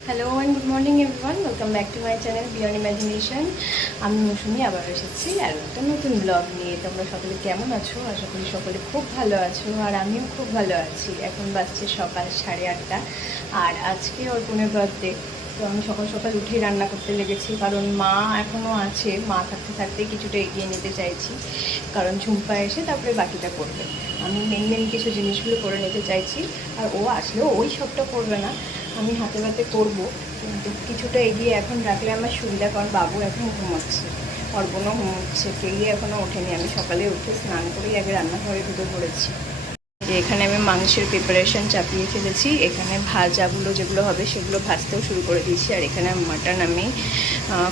Hello and good morning everyone, welcome back to my channel beyond imagination. আমি মৌসুমি আবার এসেছি আর একটা নতুন ব্লগ নিয়ে। তোমরা সকলে কেমন আছো? আশা করি সকলে খুব ভালো আছো, আর আমিও খুব ভালো আছি। এখন বাজছে সকাল 8:30 আর আজকে অর্পণের বার্থডে। তো আমি সকাল সকাল উঠেই রান্না করতে লেগেছি, কারণ মা এখনও আছে। মা থাকতে থাকতে কিছুটা এগিয়ে নিতে চাইছি, কারণ ঝুম্পা এসে তারপরে বাকিটা করবে। আমি মেন কিছু জিনিসগুলো করে নিতে চাইছি, আর ও আসলেও ওই সবটা করবে না, আমি হাতে হাতে করবো। কিন্তু কিছুটা এগিয়ে এখন রাখলে আমার সুবিধা, কারণ বাবু এখন ঘুমোচ্ছে, অর্পণও ঘুমোচ্ছে, কেউই এখনও ওঠেনি। আমি সকালে উঠে স্নান করেই আগে রান্নাঘরে ঢুকে পড়েছি। যে এখানে আমি মাংসের প্রিপারেশন চাপিয়ে ফেলেছি, এখানে ভাজাগুলো যেগুলো হবে সেগুলো ভাজতেও শুরু করে দিয়েছি, আর এখানে মাটন আমি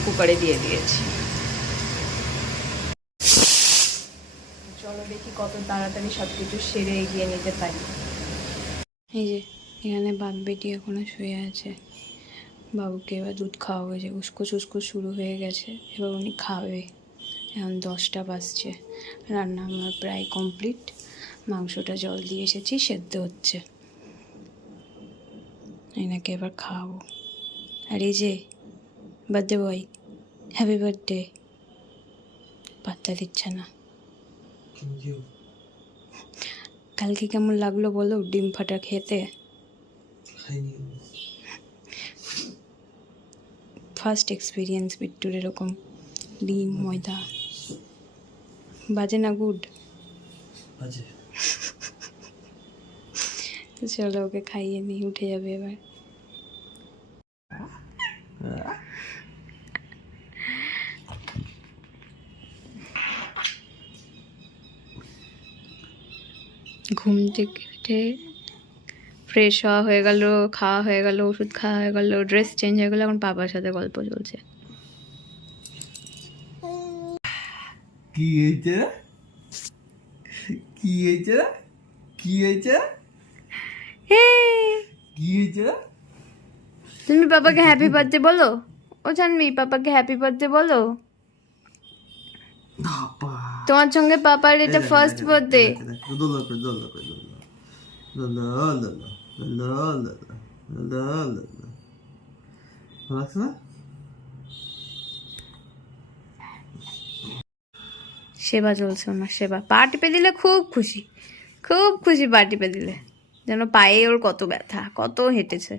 কুকারে দিয়ে দিয়েছি। চলো দেখি কত তাড়াতাড়ি সব কিছু সেরে এগিয়ে নিতে পারি। এই যে এখানে বাপ বেটি এখনো শুয়ে আছে। বাবুকে এবার দুধ খাওয়া হয়েছে, উস্কোস উস্কোস শুরু হয়ে গেছে, এবার উনি খাবে। এখন 10টা বাজছে, রান্না আমার প্রায় কমপ্লিট। মাংসটা জল দিয়ে এসেছি, সেদ্ধ হচ্ছে, এনাকে এবার খাওয়াবো। আর এই যে বার্থডে বয়, হ্যাপি বার্থডে। পাত্তা দিচ্ছে না। কালকে কেমন লাগলো বলো ডিম ফাটা খেতে? ফার্স্ট এক্সপিরিয়েন্স বিট্টুর এরকম ডিম ময়দা। বাজে না গুড? বাজে। তো চলো ওকে খাইয়ে নিই, উঠে যাবে এবার। ঘুম থেকে উঠে ফ্রেশ হওয়া হয়ে গেল, খাওয়া হয়ে গেল, ওষুধ খাওয়া হয়ে গেল, ড্রেস চেঞ্জ হয়ে গেল, এখন পাপার সাথে গল্প চলছে। কি হয়েছে? কি হয়েছে? কি হয়েছে? কি হয়েছে? তুমি পাপাকে হ্যাপি বার্থডে বলো। ও জানবি পাপাকে হ্যাপি বার্থডে বলো। তোমার সঙ্গে পাপার এটা ফার্স্ট বার্থডে। সেবা চলছে ওনার, সেবা। পা টিপে দিলে খুব খুশি, খুব খুশি। পা টিপে দিলে যেন পায়ে ওর কত ব্যথা, কত হেঁটেছে।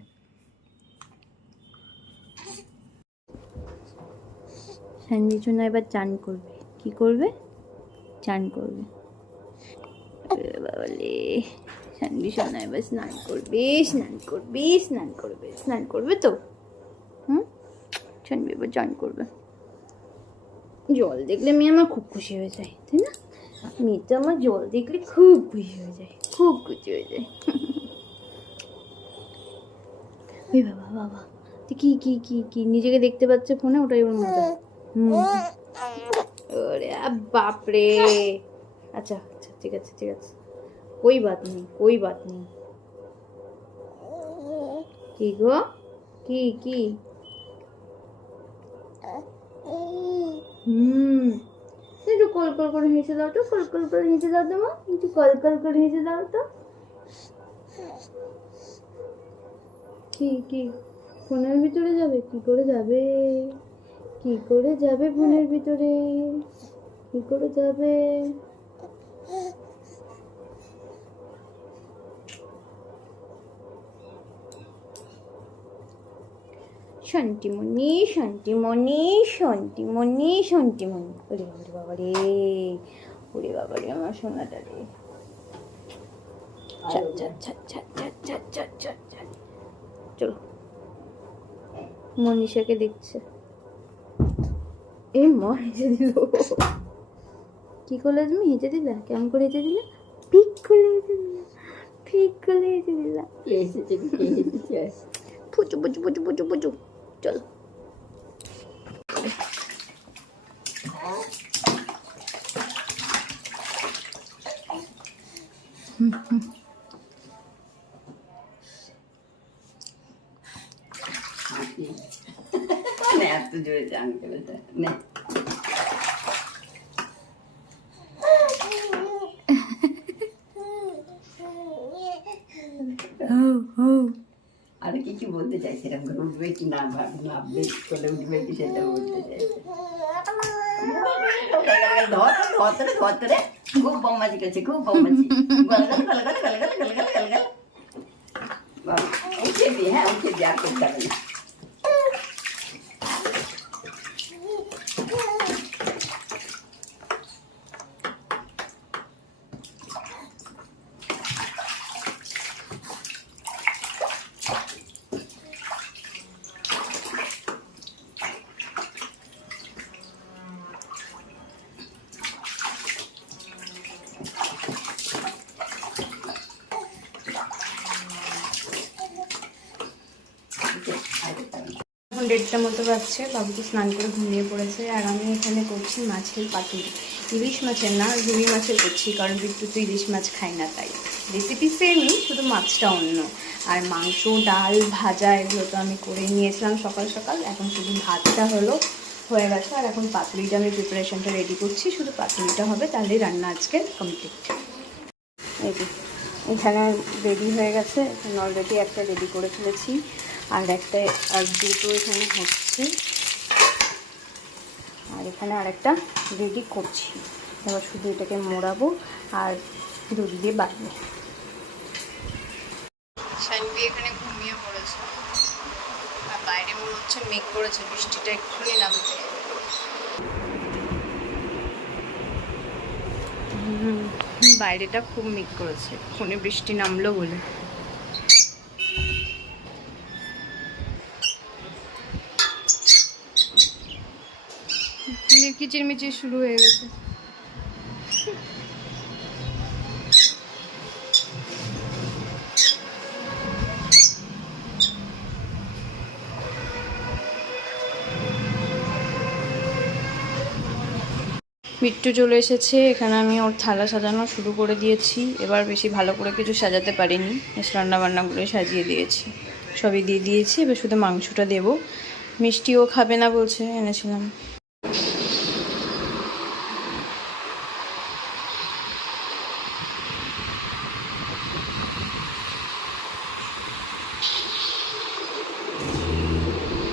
সঞ্জিচুনা এবার চান করবে। কি করবে? চান করবে। বাবালে, সঞ্জিচুনা এবার স্নান করবে, স্নান করবে, স্নান করবে, স্নান করবে তো। সঞ্জি এবার চান করবে। জল দেখলে মেয়ে আমার খুব খুশি হয়ে যায়, তাই না? মেয়েটা আমার জল দেখলে খুব খুশি হয়ে যায়, খুব খুশি হয়ে যায়। ওই বাবা বাবা, কি কি কি কি নিজেকে দেখতে পাচ্ছে ফোনে, ওটাই ওর মজা। ওরে বাপরে। আচ্ছা আচ্ছা, ঠিক আছে ঠিক আছে, कोई बात नहीं, कोई बात नहीं। কি গো? কি কি? একটু কল কল করে হেসে দাও তো, কল কল করে হেসে দাও তো মা, একটু কল কল করে হেসে দাও তো। কি কি? ফোনের ভিতরে যাবে? কি করে যাবে? কি করে যাবে ফোনের ভিতরে? কি করে যাবে? শান্তিমণি শান্তিমণি শান্তিমণি শান্তিমণি। ওরে বাবা রে, ওরে বাবা রে, আমার সোনাটা রে। চলো, মনীষাকে দেখছে। এই মা হেঁচে দিল। কি করলে তুমি? হেঁচে দিলা? কেমন করে হেঁচে দিলা? ঠিক করে হেঁচে দিলা, ঠিক করে হেঁচে দিলা। পুচু পুচু পুচু পুচু পুচু। চলো। এত জোরে চান করেছে। আর কিছু বলতে চাইছে, এরকম করে উঠবে কি না নামবে চলে উঠবে কি সেটা বলতে চাইছে। ধরে খুব বম্বাজি করছে, খুব বম্বাজি। উঠে দি, হ্যাঁ উঠে দি, আর করতে হবে না। এখন 1:30 মতো বাজছে, বাবুকে স্নান করে ঘুমিয়ে পড়েছে, আর আমি এখানে করছি মাছের পাতুরি। ইলিশ মাছের না, রুই মাছের করছি, কারণ বিট্টু তো ইলিশ মাছ খায় না, তাই রেসিপি সেমই, শুধু মাছটা অন্য। আর মাংস, ডাল, ভাজা এগুলো তো আমি করে নিয়েছিলাম সকাল সকাল, এখন শুধু ভাতটা হয়ে গেছে। আর এখন পাতুরিটা আমি প্রিপারেশনটা রেডি করছি, শুধু পাতুরিটা হবে, তাহলেই রান্না আজকে কমপ্লিট। এই যে এখানে রেডি হয়ে গেছে, এখানে অলরেডি একটা রেডি করে ফেলেছি, আর দুটো এখানে হচ্ছে, আর এখানে আরেকটা রেডি করছি। এবার শুধু এটাকে মোড়াবো আর দুধ দিয়ে বাড়বো। শানভি এখানে ঘুমিয়ে পড়েছে, আর বাইরে মনে হচ্ছে মেঘ করেছে, বৃষ্টিটা একটুই নামবে। বাইরেটা খুব মেঘ করেছে, এক্ষুনি বৃষ্টি নামলো বলে। কিচিরমিচির শুরু হয়ে গেছে। বিট্টু চলে এসেছে, এখানে আমি ওর থালা সাজানো শুরু করে দিয়েছি। এবার বেশি ভালো করে কিছু সাজাতে পারিনি, রান্না বান্নাগুলো সাজিয়ে দিয়েছি, সবই দিয়ে দিয়েছি। এবার শুধু মাংসটা দেবো, মিষ্টিও খাবে না বলছে, এনেছিলাম।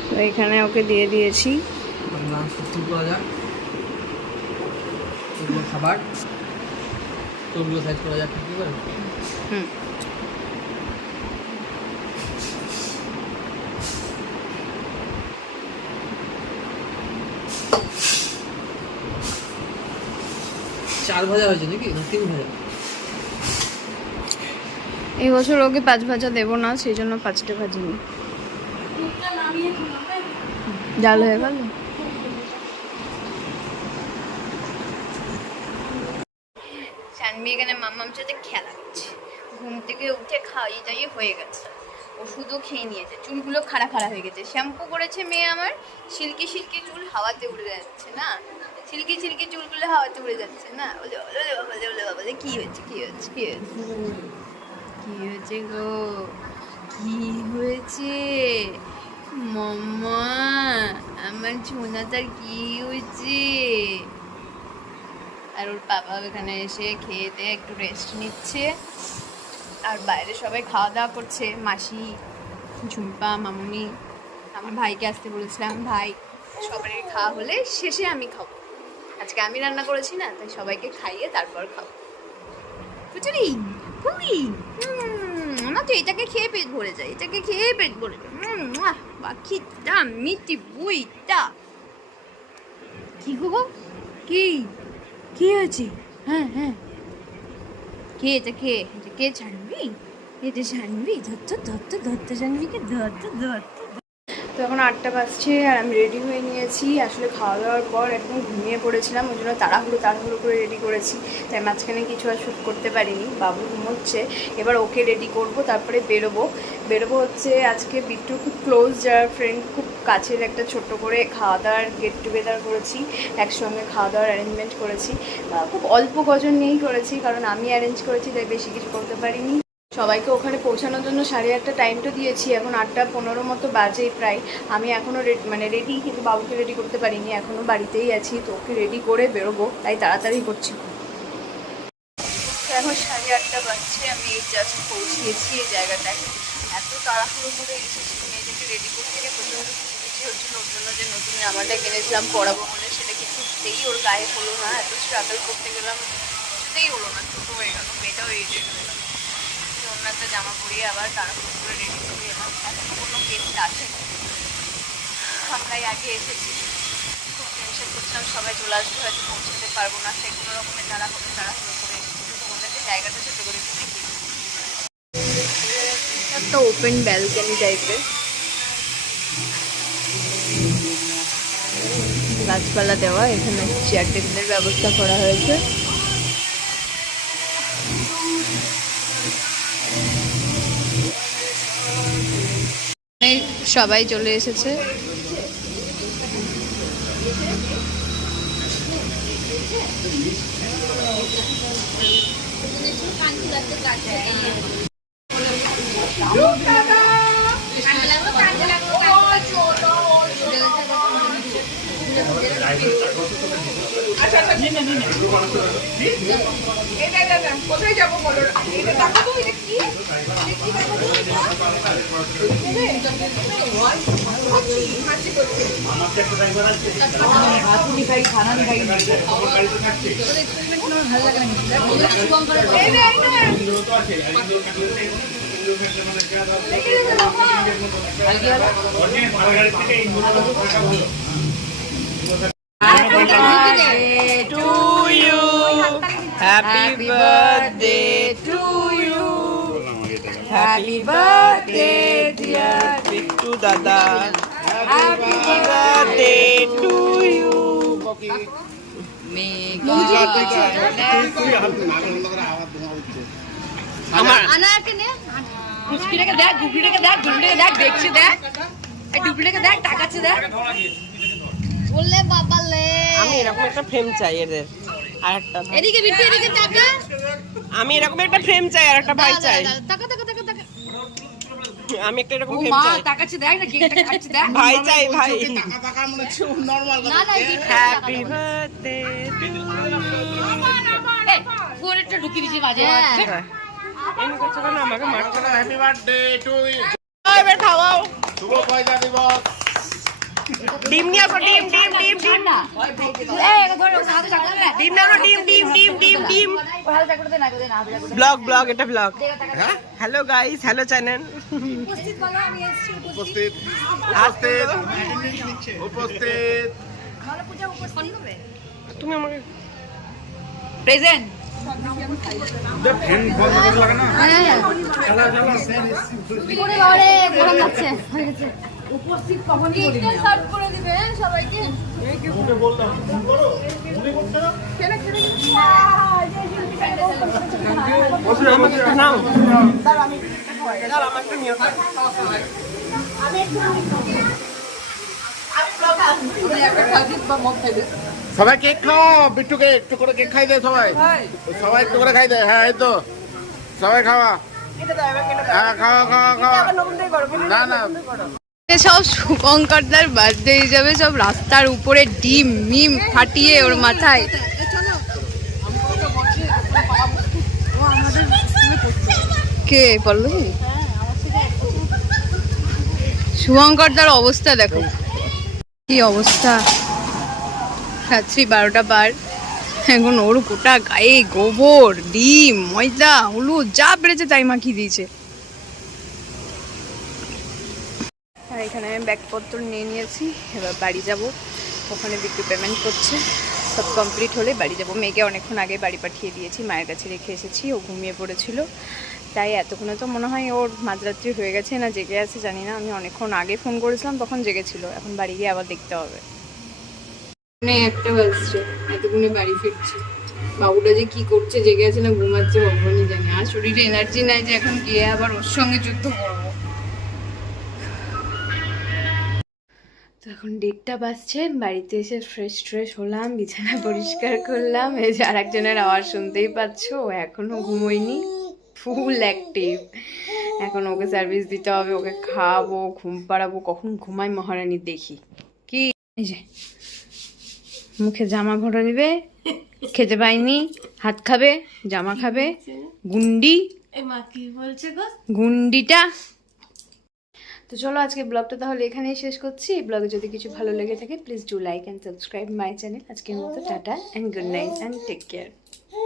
তো এখানে ওকে দিয়ে দিয়েছি খাবার, তোগুলো সাইজ করা যাক কি করে। হুম, চার ভাজা হয়েছে নাকি না 3 ভাজা? এই বছর ওকে 5 ভাজা দেবো না, সেই জন্য 5টা ভাজিনি। ডাল হয়ে গেল। শানভি এখানে মাম্মাম সাথে খেলা করছে, ঘুম থেকে উঠে খাওয়াই দাইয়ে হয়ে গেছে, ওষুধও খেয়ে নিয়েছে, চুলগুলো খাড়া খাড়া হয়ে গেছে। শ্যাম্পু করেছে মেয়ে আমার, সিল্কি সিল্কি চুল হাওয়াতে উড়ে যাচ্ছে না, সিল্কি সিল্কি চুলগুলো হাওয়াতে উড়ে যাচ্ছে না। ওলে কি হয়েছে, কি হয়েছে, কি হয়েছে, কি হয়েছে গো, কি হয়েছে মাম্মা, আমার ছোনাটার কি হয়েছে? আর ওর বাবা এখানে এসে খেয়ে দিয়ে একটু রেস্ট নিচ্ছে, আর বাইরে সবাই খাওয়া দাওয়া করছে, মাসি, ঝুম্পা, মামুনি। আমার ভাইকে আসতে বলেছিলাম, ভাই সবারই খাওয়া হলে শেষে আমি খাবো, আজকে আমি রান্না করেছি না, তাই সবাইকে খাইয়ে তারপর খাবো। বুঝলি বুঝলি, আমার তো এটাকে খেয়ে পেট ভরে যায়, এটাকে খেয়ে পেট ভরে যায়। পাখিটা মিষ্টি বইটা কি গো, কি কি হয়েছে? হ্যাঁ হ্যাঁ, কে এটা, কে এটা, কে ছাড়বি, এটা ছাড়বি, ধরতে ছাড়বিকে ধরতে। তো এখন 8টা বাজছে, আর আমি রেডি হয়ে নিয়েছি। আসলে খাওয়া দাওয়ার পর এখন ঘুমিয়ে পড়েছিলাম, ওই জন্য তাড়াহুড়ো করে রেডি করেছি, তাই মাঝখানে কিছু আর শ্যুট করতে পারিনি। বাবু ঘুমোচ্ছে, এবার ওকে রেডি করব, তারপরে বেরোবো হচ্ছে আজকে বিট্টুর খুব ক্লোজ যার ফ্রেন্ড, খুব কাছের একটা ছোট্ট করে খাওয়া দাওয়ার গেট টুগেদার করেছি, একসঙ্গে খাওয়া দাওয়ার অ্যারেঞ্জমেন্ট করেছি। খুব অল্প কজন নিয়েই করেছি, কারণ আমি অ্যারেঞ্জ করেছি, তাই বেশি কিছু করতে পারিনি। সবাইকে ওখানে পৌঁছানোর জন্য 8:30 টাইমটা দিয়েছি, এখন 8:15 মতো বাজে প্রায়। আমি এখনও রেডি, কিন্তু বাবুকে রেডি করতে পারিনি, এখনও বাড়িতেই আছি, তো ওকে রেডি করে বেরোবো, তাই তাড়াতাড়ি করছি। তো এখন 8:30 বাজছে, আমি এই জাস্ট পৌঁছিয়েছি এই জায়গাটায়। এত তাড়াহুড়ো করে এসেছি মেয়েটাকে রেডি করতে গিয়ে প্রচণ্ড খুশি হচ্ছিল ওর জন্য, যে নতুন জামাটা কিনেছিলাম পরাবো বলে, সেটা কিছুতেই ওর গায়ে হলো না। এত স্ট্রাগল করতে গেলাম, কিছুতেই হলো না, ছোটো হয়ে গেল, মেয়েটাও এজেড হয়ে গেল। অন্য একটা জামা পরিয়ে আবার তাড়াহুড়ো করে রেডি করে এলাম। এখনো কোনো গেস্ট আসেনি, আমরাই আগে এসেছি। খুব টেনশন করছিলাম সবাই চলে আসবে, হয়তো পৌঁছাতে পারবো না, সেই কোনো রকমের তাড়াহুড়ো করে ওদেরকে জায়গাটা ছোটো করে একটু দেখি। একটা ওপেন ব্যালকনি টাইপের, গাছপালা দেওয়া, এখানে চেয়ার টেবিলের ব্যবস্থা করা হয়েছে। সবাই চলে এসেছে। কোথায় যাবো বলো, এটা দেখাবো, এটা কি Happy birthday to you. Happy birthday dear Bittu Dada. Happy birthday to you. May God আমার আনাকে নে গুছকিটাকে দেখ, গুগলিটাকে দেখ, গুগলিটাকে দেখ, দেখছে দেখ, এই ডুবলিটাকে দেখ, টাকাচ্ছে দেখ। বললে বাবালে আমি এরকম একটা ফ্রেম চাই এদের। আর একটা এদিকে বিট্টু, এদিকে টাকা। আমি এরকম একটা ফ্রেম চাই, আর একটা ভাই চাই। টাকা টাকা টাকা টাকা। আমি একটা এরকম ফ্রেম চাই। মা টাকাচ্ছে দেখ না, কেকটা কাটছে দেখ। ভাই চাই, ভাই। টাকা টাকা মনে হচ্ছে নরমাল কথা। না না, হ্যাপি বার্থডে টু ইউ। এই ফোনটা ঢুকি দিছি বাজে। এমন করছ না, আমাকে মারছ না। Happy birthday to you. এবার খাওয়াও। শুভ পয়লা দিবস। ডিম নিয়ে আসো, ডিম ডিম ডিম ডিম না। এই এটা ধরো, হাতে চাকু দে। ডিম নাও, ডিম ডিম ডিম ডিম ডিম। ওই হাতে চাকু দে না, দে না, হাতে চাকু। ব্লগ ব্লগ, এটা ব্লগ। হ্যাঁ, হ্যালো গাইস, হ্যালো চ্যানেল। উপস্থিত বলো, আমি এসেছি। উপস্থিত উপস্থিত উপস্থিত। ভালো পূজা উপস্থিত হবে। তুমি আমাকে প্রেজেন্ট দে, ফ্যান বন্ধ করে লাগা না। হ্যাঁ চলো চলো, ওরে ওরে গরম লাগছে, হয়ে গেছে। উপস্থিত কখন কেকটা সার্ভ করে দিবে সবাইকে। এই কি ফোনে বললাম, ফোন করো, মনে করতে না কেন কেন। বসে আমাকে নাও দাও, আমি একটা খাওয়াই দাও, আমাকে নিয়ে আসো। আমি একটু আমি ব্লগ আসছি, একটা খাবি বা মগ খাইবে। সবাই কেক খাও, বিট্টুকে একটু করে কেক খাই দে সবাই। সবাই একটু করে খাই দে। হ্যাঁ এই তো সবাই খাওয়া। এটা দাও, এটা দাও। হ্যাঁ খাওয়া খাওয়া খাওয়া। না না, সব শুভঙ্করদার বার্থডে হিসাবে সব রাস্তার উপরে ডিম মিম ফাটিয়ে ওর মাথায়। কে পল্লবী? শুভঙ্করদার অবস্থা দেখো, কি অবস্থা। রাত্রি 12টা বার, এখন ওর গোটা গায়ে গোবর, ডিম, ময়দা, হলুদ যা বেড়েছে তাই মাখিয়ে দিয়েছে। আর এখানে আমি ব্যাগপত্র নিয়ে নিয়েছি, এবার বাড়ি যাব। ওখানে বিট্টু পেমেন্ট করছে, সব কমপ্লিট হলে বাড়ি যাব। মেয়েকে অনেকক্ষণ আগে বাড়ি পাঠিয়ে দিয়েছি, মায়ের কাছে রেখে এসেছি, ও ঘুমিয়ে পড়েছিল। তাই এতক্ষণে তো মনে হয় ওর মাঝরাত্রি হয়ে গেছে, না জেগে আছে জানি না। আমি অনেকক্ষণ আগে ফোন করেছিলাম, তখন জেগেছিল। এখন বাড়ি গিয়ে আবার দেখতে হবে। একটা বাজছে, এতক্ষণে বাড়ি ফিরছি। বাবুটা যে কি করছে, জেগে আছে না ঘুমাচ্ছে ভগবানই জানে। আর শরীরে এনার্জি নাই যে এখন গিয়ে আবার ওর সঙ্গে যুদ্ধ করবো। তো এখন 1:30 বাজছে, বাড়িতে এসে ফ্রেশ হলাম, বিছানা পরিষ্কার করলাম। এই যে আর একজনের আওয়াজ শুনতেই পাচ্ছ, ও এখনো ঘুমোয়নি, ফুল অ্যাক্টিভ। এখন ওকে সার্ভিস দিতে হবে, ওকে খাওয়াবো, ঘুম পাড়াবো। কখন ঘুমাই মহারানী দেখি। কি এই যে মুখে জামা ভরে দিবে, খেতে পাইনি, হাত খাবে, জামা খাবে, গুন্ডি। গুন্ডিটা তো চলো আজকে ব্লগটা তাহলে এখানেই শেষ করছি। ব্লগে যদি কিছু ভালো লেগে থাকে please do like and subscribe my channel. আজকের মতো tata and good night and take care.